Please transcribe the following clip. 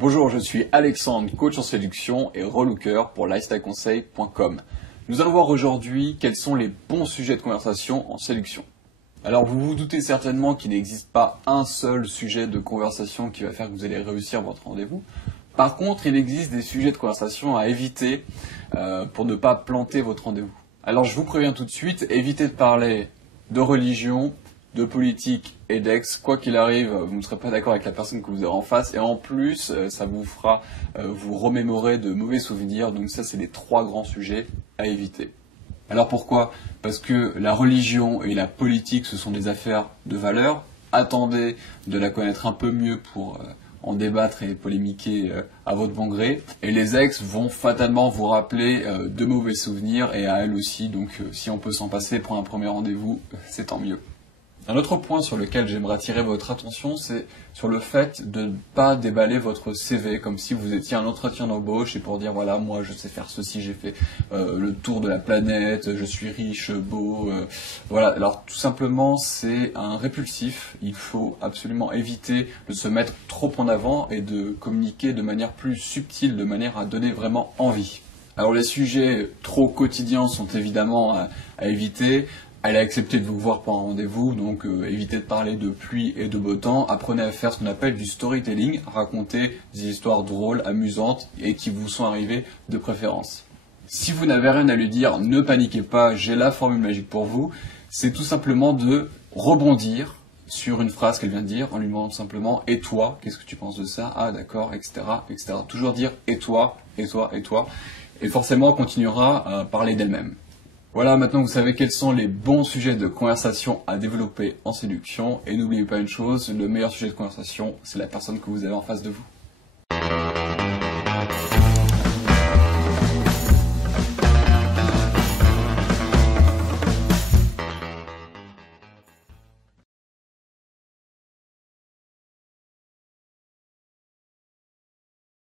Bonjour, je suis Alexandre, coach en séduction et relooker pour lifestyleconseil.com. Nous allons voir aujourd'hui quels sont les bons sujets de conversation en séduction. Alors vous vous doutez certainement qu'il n'existe pas un seul sujet de conversation qui va faire que vous allez réussir votre rendez-vous. Par contre, il existe des sujets de conversation à éviter pour ne pas planter votre rendez-vous. Alors je vous préviens tout de suite, évitez de parler de religion, de politique et d'ex. Quoi qu'il arrive, vous ne serez pas d'accord avec la personne que vous aurez en face et en plus, ça vous fera vous remémorer de mauvais souvenirs. Donc ça, c'est les 3 grands sujets à éviter. Alors pourquoi? Parce que la religion et la politique, ce sont des affaires de valeur. Attendez de la connaître un peu mieux pour en débattre et polémiquer à votre bon gré. Et les ex vont fatalement vous rappeler de mauvais souvenirs et à elles aussi. Donc si on peut s'en passer pour un premier rendez-vous, c'est tant mieux. Un autre point sur lequel j'aimerais attirer votre attention, c'est sur le fait de ne pas déballer votre CV comme si vous étiez un entretien d'embauche et pour dire voilà, moi je sais faire ceci, j'ai fait le tour de la planète, je suis riche, beau, voilà. Alors tout simplement c'est un répulsif, il faut absolument éviter de se mettre trop en avant et de communiquer de manière plus subtile, de manière à donner vraiment envie. Alors les sujets trop quotidiens sont évidemment à éviter. Elle a accepté de vous voir pour un rendez-vous, donc évitez de parler de pluie et de beau temps. Apprenez à faire ce qu'on appelle du storytelling, raconter des histoires drôles, amusantes et qui vous sont arrivées de préférence. Si vous n'avez rien à lui dire, ne paniquez pas, j'ai la formule magique pour vous. C'est tout simplement de rebondir sur une phrase qu'elle vient de dire en lui demandant simplement « Et toi, qu'est-ce que tu penses de ça? Ah d'accord, etc. etc. » Toujours dire « Et toi, et toi, et toi » et forcément elle continuera à parler d'elle-même. Voilà, maintenant vous savez quels sont les bons sujets de conversation à développer en séduction. Et n'oubliez pas une chose, le meilleur sujet de conversation, c'est la personne que vous avez en face de vous.